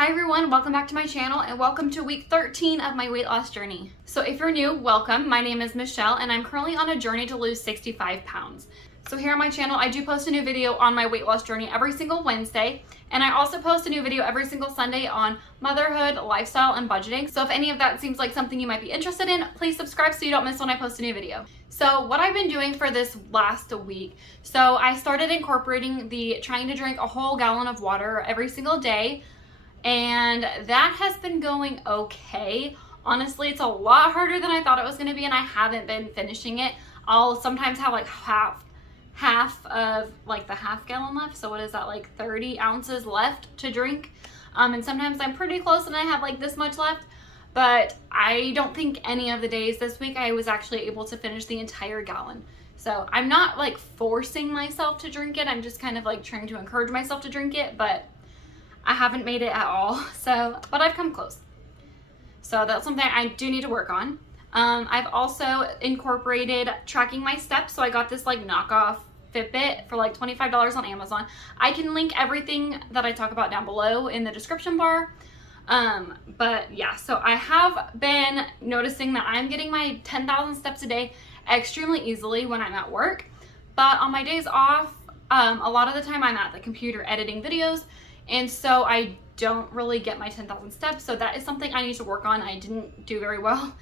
Hi everyone, welcome back to my channel and welcome to week 13 of my weight loss journey. So if you're new, welcome. My name is Michelle and I'm currently on a journey to lose 65 pounds. So here on my channel, I do post a new video on my weight loss journey every single Wednesday. And I also post a new video every single Sunday on motherhood, lifestyle, and budgeting. So if any of that seems like something you might be interested in, please subscribe so you don't miss when I post a new video. So what I've been doing for this last week, so I started incorporating trying to drink a whole gallon of water every single day. And that has been going okay. Honestly, it's a lot harder than I thought it was going to be, and I haven't been finishing it. I'll sometimes have like half of like the half gallon left. So what is that, like 30 ounces left to drink? And sometimes I'm pretty close and I have like this much left. But I don't think any of the days this week I was actually able to finish the entire gallon. So I'm not like forcing myself to drink it. I'm just kind of like trying to encourage myself to drink it, but I haven't made it at all, but I've come close. So that's something I do need to work on. I've also incorporated tracking my steps. So I got this like knockoff Fitbit for like $25 on Amazon. I can link everything that I talk about down below in the description bar. But yeah, so I have been noticing that I'm getting my 10,000 steps a day extremely easily when I'm at work. But on my days off, a lot of the time I'm at the computer editing videos. And so I don't really get my 10,000 steps. So that is something I need to work on. I didn't do very well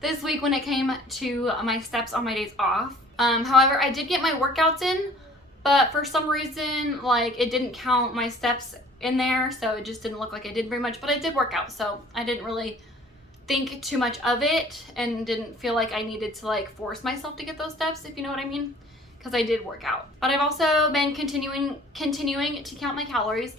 this week when it came to my steps on my days off. However, I did get my workouts in, but for some reason, like it didn't count my steps in there. So it just didn't look like I did very much, but I did work out. So I didn't really think too much of it and didn't feel like I needed to like force myself to get those steps, if you know what I mean, because I did work out. But I've also been continuing to count my calories.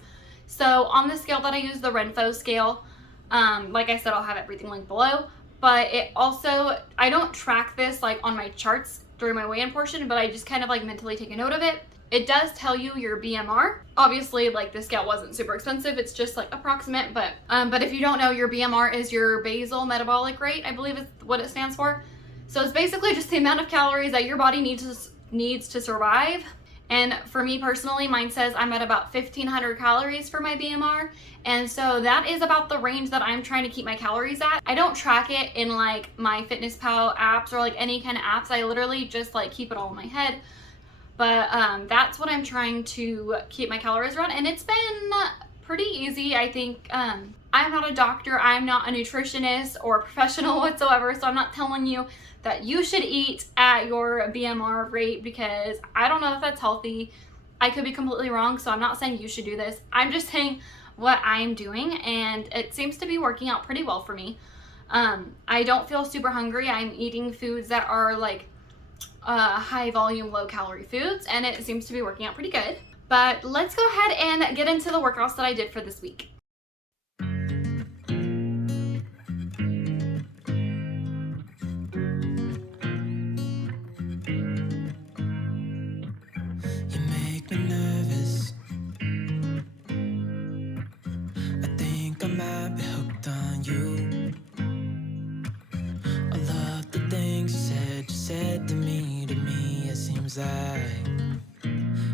So on the scale that I use, the Renfo scale, like I said, I'll have everything linked below, but it also, I don't track this like on my charts during my weigh-in portion, but I just kind of like mentally take a note of it. It does tell you your BMR. Obviously, like the scale wasn't super expensive. It's just like approximate, but if you don't know, your BMR is your basal metabolic rate, I believe is what it stands for. So it's basically just the amount of calories that your body needs to survive. And for me personally, mine says I'm at about 1,500 calories for my BMR. And so that is about the range that I'm trying to keep my calories at. I don't track it in like my FitnessPal apps or like any kind of apps. I literally just like keep it all in my head. But that's what I'm trying to keep my calories around. And it's been pretty easy. I think I'm not a doctor. I'm not a nutritionist or a professional whatsoever. So I'm not telling you that you should eat at your BMR rate because I don't know if that's healthy. I could be completely wrong, so I'm not saying you should do this. I'm just saying what I'm doing, and it seems to be working out pretty well for me. I don't feel super hungry. I'm eating foods that are like high volume, low calorie foods, and it seems to be working out pretty good. But let's go ahead and get into the workouts that I did for this week.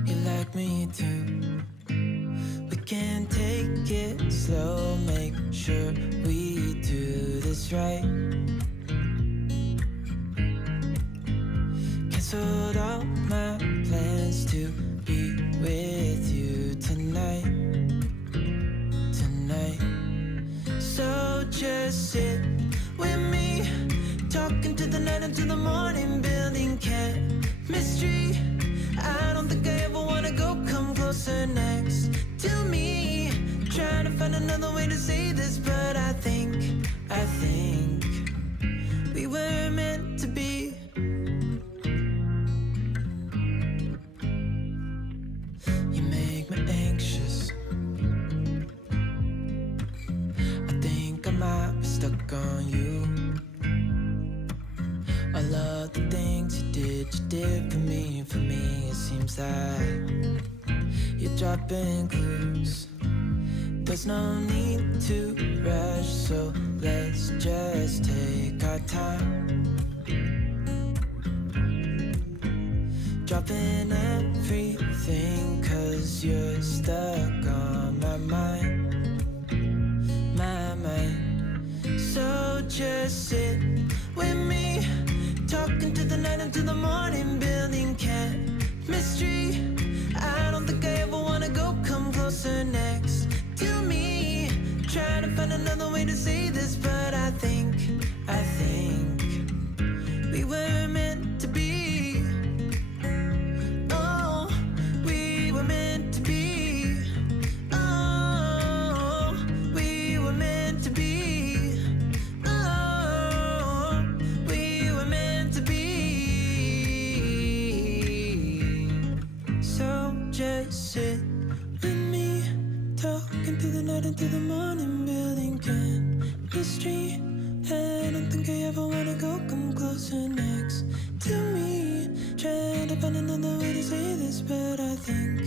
You like me too. We can take it slow, make sure we do this right. Canceled all my plans to be with you tonight. So just sit with me, talking to the night until the morning, building chemistry. I don't think I ever wanna go, come closer next to me. Trying to find another way to say this, but I think we were meant to be. You make me anxious. I think I might be stuck on you. I love the things you did for me, it seems like you're dropping clues. There's no need to rush, so let's just take our time. Dropping everything, 'cause you're stuck on my mind. just sit with me, talking to the night until the morning, building chemistry. I don't think I ever wanna go, come closer next to me. Trying to find another way to say this, but I think we were meant to be. Oh, we were meant to be. Oh, we were meant to be. Oh, we were meant to be. So just sit with me, talking through the night until the morning, building chemistry. I don't think I ever wanna go, come closer next to me. Trying to find another way to say this, but I think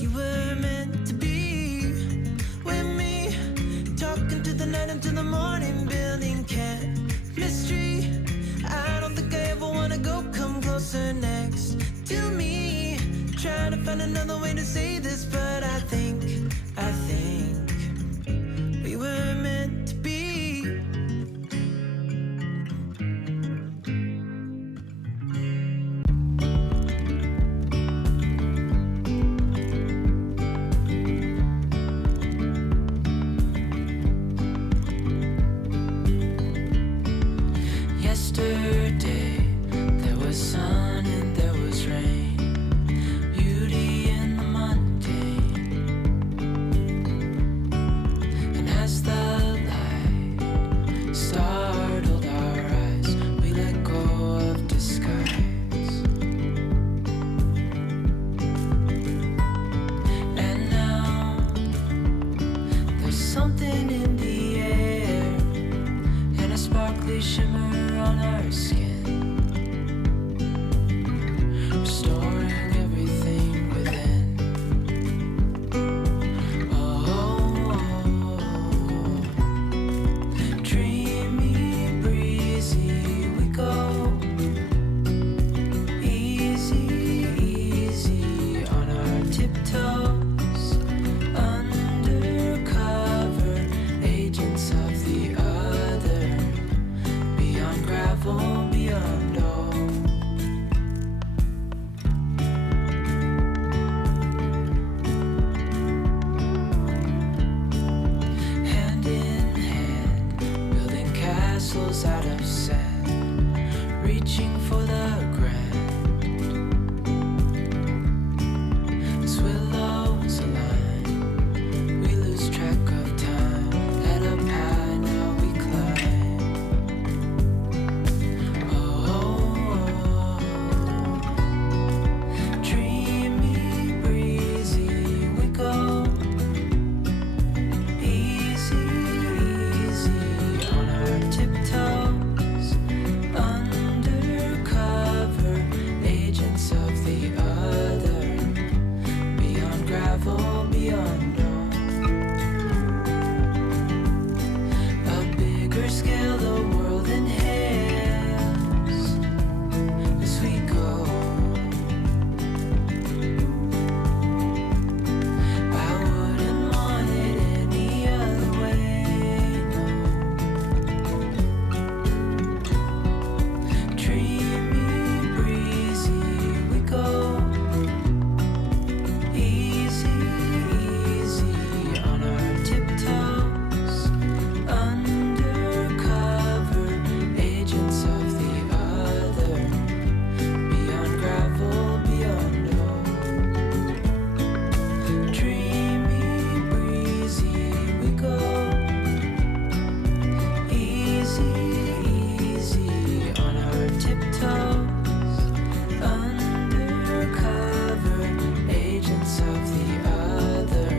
you were meant to be with me, talking to the night until the morning, building chemistry. I don't think I ever wanna go, come closer next to me. Trying to find another way to say this, but I think we were meant to be. Yesterday there was sun and there was rain, beauty in the mundane. And as the light startled our eyes, we let go of disguise. And now there's something in the air and a sparkly shimmer on our skin, restoring everything within. Oh, dreamy, breezy, we go. Easy, easy on our tiptoes, undercover agents of the other, beyond gravel, beyond all. Hand in hand, building castles out of sand, reaching for the grand. As willows align, we lose track of time. Head up high, now we climb. Oh, dreamy, breezy, we go. Easy, easy on our tiptoes, undercover agents of the other, beyond gravel, beyond all. A bigger scale, the world inhales as we go. I wouldn't want it any other way, no. Dreamy, breezy, we go. Easy, easy on our tiptoes, undercover agents of the other, beyond gravel, beyond all. Dreamy, breezy, we go. Easy, easy on our tiptoes, undercover agents of the other,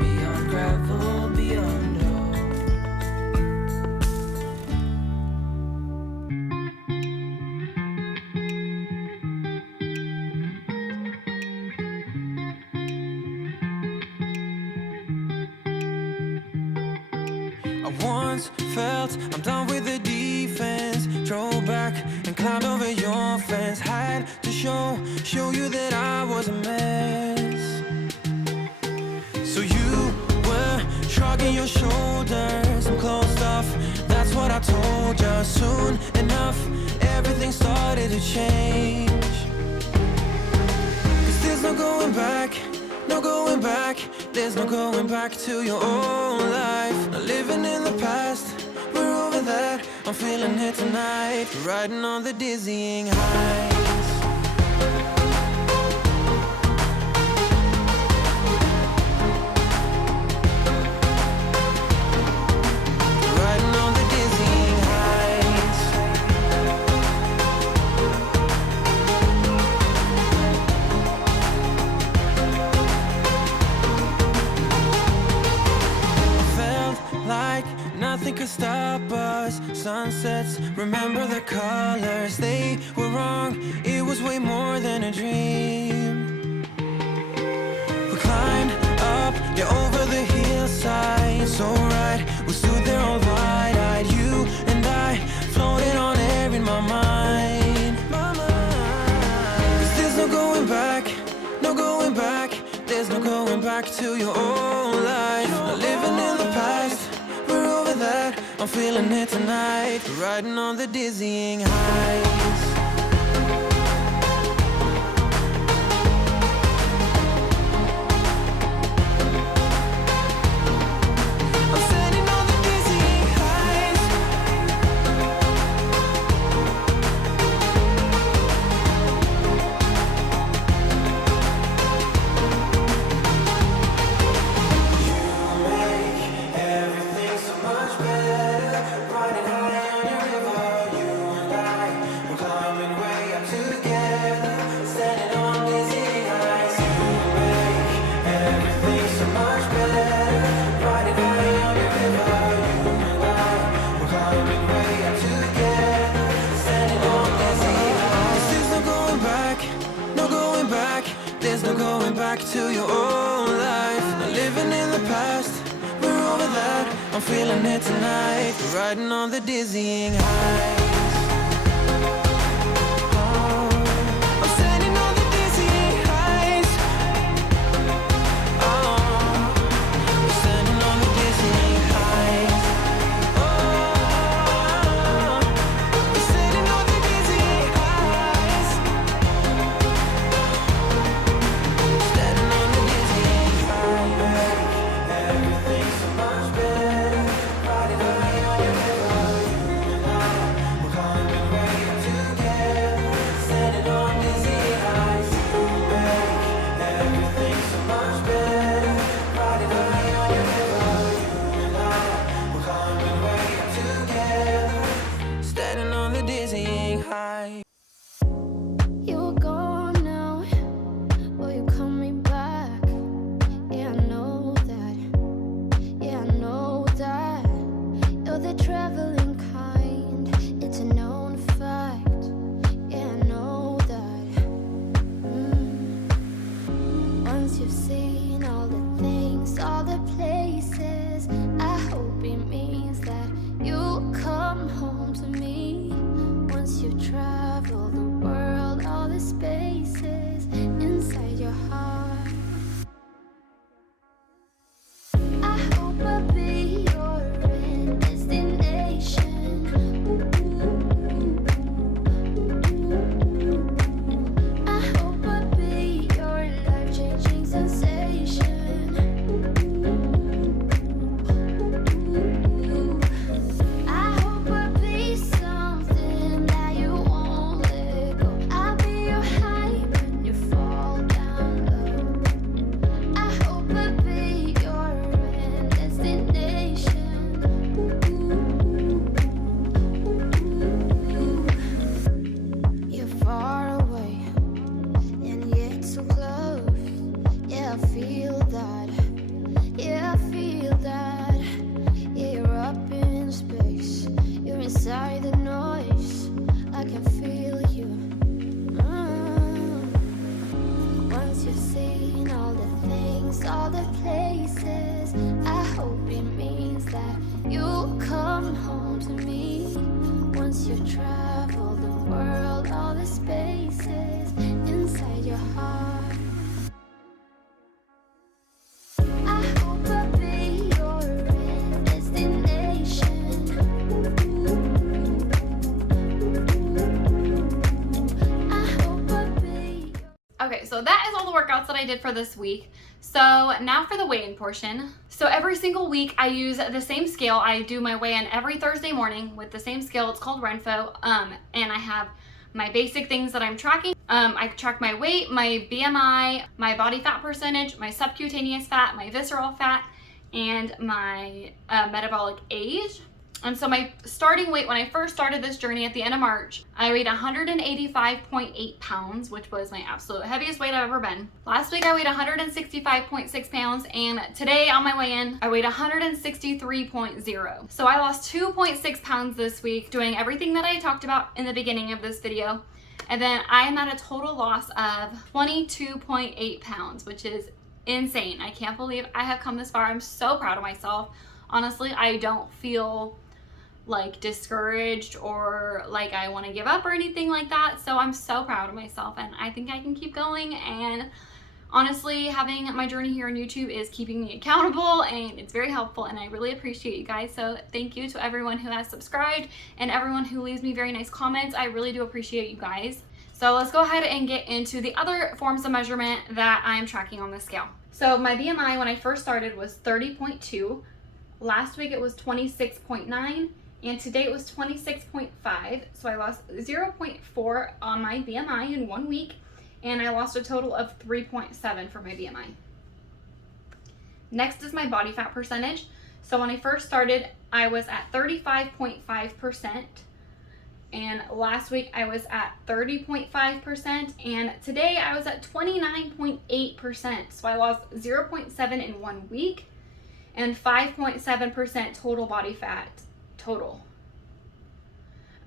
beyond gravel, beyond all. I once felt I'm done with the defense. Drove back and climbed over your fence. Had to show you that I was a mess. So you were shrugging shrugging your shoulders, I'm closed off. That's what I told you. Soon enough, everything started to change. 'Cause there's no going back, no going back. There's no going back to your old life. Not living in the past, we're over that. I'm feeling it tonight, riding on the dizzying heights. Riding on the dizzying heights. Felt like nothing could stop us. Sunsets, remember the colors. They were wrong, it was way more than a dream. We climbed up, yeah, over the hillside. So right, we stood there all wide-eyed. You and I, floating on air in my mind. 'Cause there's no going back, no going back. There's no going back to your old life. Not living in the past, we're over that. I'm feeling it tonight, riding on the dizzying heights. I'm standing on the dizzying heights. Everything so much better, riding high on your river. You and I, we're climbing way up together, standing on dizzying heights. You make everything so much better, riding high on your river. You and I, we're climbing way up together, standing on dizzying heights. There's no going back, no going back. There's no going back to your old life. Not living in the past, we're over that. I'm feeling it tonight, riding on the dizzying heights. Oh, I'm standing on the dizzying heights. Oh, I'm standing on the dizzying heights. Oh, I'm standing on the dizzying heights. Standing on the dizzying heights. Everything so much better, riding high on your river. You and I, we're climbing way up together, standing on dizzying heights. You make everything so much better, riding high on your river. You and I, we're climbing way up together, standing on the dizzying heights. You're gone now, will you coming back? Yeah, I know that. Yeah, I know that. You're the traveling kind, it's a known fact. Yeah, I know that. Once you've seen all the things, all the places, I hope it means that you'll come home to me. Once you've traveled the world, all the spaces inside your heart. I hope I'll be your end destination. I hope I'll be your life-changing sensation. I hope I'll be something that you won't let go. I'll be your high when you fall down low. I hope I'll be your end destination. You're far away and yet so close. Yeah, I feel that. Yeah, I feel that. Yeah, you're up in space. You're inside the noise. I can feel you. Once you've seen all the things, all the places, I hope it means that you'll come home to me. Once you've traveled the world, all the spaces inside your heart. I hope I'll be your I did for this week. So now for the weigh-in portion. So every single week I use the same scale. I do my weigh-in every Thursday morning with the same scale. It's called Renfo. And I have my basic things that I'm tracking. I track my weight, my BMI, my body fat percentage, my subcutaneous fat, my visceral fat, and my metabolic age. And so my starting weight when I first started this journey at the end of March, I weighed 185.8 pounds, which was my absolute heaviest weight I've ever been. Last week I weighed 165.6 pounds, and today on my weigh-in, I weighed 163.0. So I lost 2.6 pounds this week doing everything that I talked about in the beginning of this video. And then I am at a total loss of 22.8 pounds, which is insane. I can't believe I have come this far. I'm so proud of myself. Honestly, I don't feel like discouraged or like I want to give up or anything like that. So I'm so proud of myself, and I think I can keep going. And honestly, having my journey here on YouTube is keeping me accountable, and it's very helpful, and I really appreciate you guys. So thank you to everyone who has subscribed and everyone who leaves me very nice comments. I really do appreciate you guys. So let's go ahead and get into the other forms of measurement that I'm tracking on the scale. So my BMI when I first started was 30.2. Last week it was 26.9, and today it was 26.5. So I lost 0.4 on my BMI in 1 week, and I lost a total of 3.7 for my BMI. Next is my body fat percentage. So when I first started, I was at 35.5%, and last week I was at 30.5%, and today I was at 29.8%. So I lost 0.7 in 1 week and 5.7% total body fat total.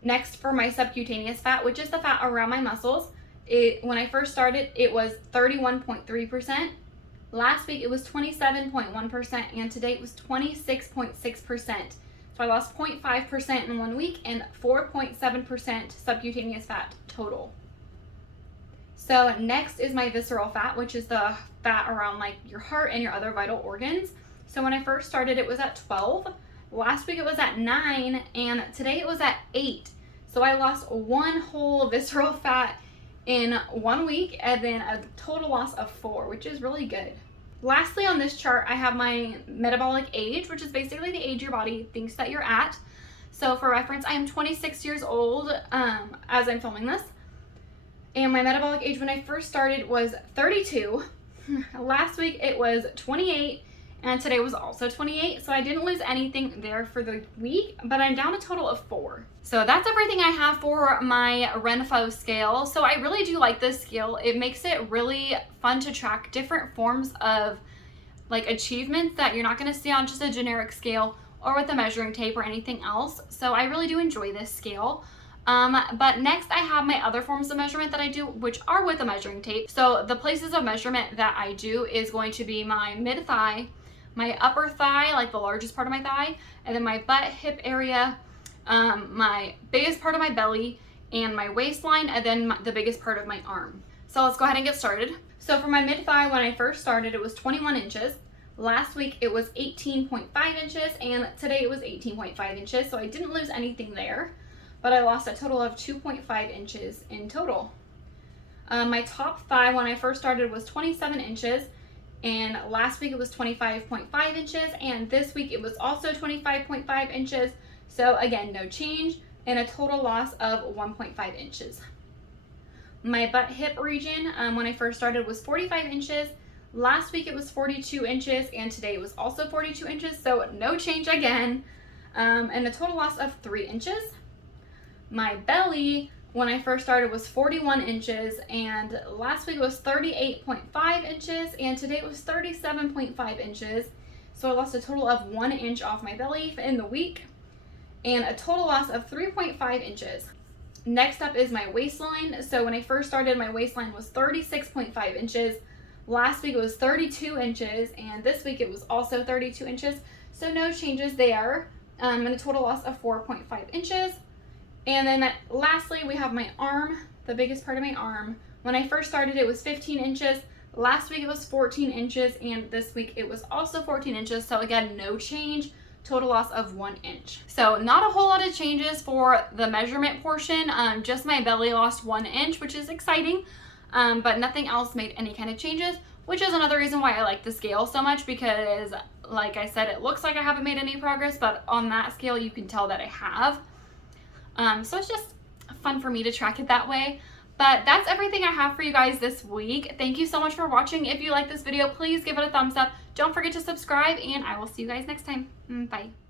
Next, for my subcutaneous fat, which is the fat around my muscles, when I first started, it was 31.3%. Last week, it was 27.1%, and today it was 26.6%. So I lost 0.5% in 1 week and 4.7% subcutaneous fat total. So next is my visceral fat, which is the fat around like your heart and your other vital organs. So when I first started, it was at 12. Last week it was at 9, and today it was at 8. So I lost 1 whole visceral fat in 1 week, and then a total loss of 4, which is really good. Lastly, on this chart, I have my metabolic age, which is basically the age your body thinks that you're at. So for reference, I am 26 years old as I'm filming this. And my metabolic age when I first started was 32. Last week it was 28. And today was also 28, so I didn't lose anything there for the week, but I'm down a total of 4. So that's everything I have for my Renfo scale. So I really do like this scale. It makes it really fun to track different forms of like achievements that you're not gonna see on just a generic scale or with a measuring tape or anything else. So I really do enjoy this scale. But next I have my other forms of measurement that I do, which are with a measuring tape. So the places of measurement that I do is going to be my mid-thigh, my upper thigh, like the largest part of my thigh, and then my butt, hip area, my biggest part of my belly, and my waistline, and then the biggest part of my arm. So let's go ahead and get started. So for my mid-thigh, when I first started, it was 21 inches. Last week it was 18.5 inches, and today it was 18.5 inches, so I didn't lose anything there, but I lost a total of 2.5 inches in total. My top thigh when I first started was 27 inches, and last week it was 25.5 inches, and this week it was also 25.5 inches. So again, no change, and a total loss of 1.5 inches. My butt hip region, when I first started, was 45 inches. Last week it was 42 inches, and today it was also 42 inches, so no change again, and a total loss of 3 inches. My belly, when I first started, was 41 inches, and last week it was 38.5 inches, and today it was 37.5 inches. So I lost a total of 1 inch off my belly in the week, and a total loss of 3.5 inches. Next up is my waistline. So when I first started, my waistline was 36.5 inches. Last week it was 32 inches, and this week it was also 32 inches. So no changes there, and a total loss of 4.5 inches. And then lastly, we have my arm, the biggest part of my arm. When I first started, it was 15 inches. Last week it was 14 inches, and this week it was also 14 inches. So again, no change, total loss of 1 inch. So not a whole lot of changes for the measurement portion. Just my belly lost 1 inch, which is exciting, but nothing else made any kind of changes. which is another reason why I like the scale so much, because like I said, it looks like I haven't made any progress, but on that scale you can tell that I have. So it's just fun for me to track it that way. But that's everything I have for you guys this week. Thank you so much for watching. If you like this video, please give it a thumbs up. Don't forget to subscribe, and I will see you guys next time. Bye.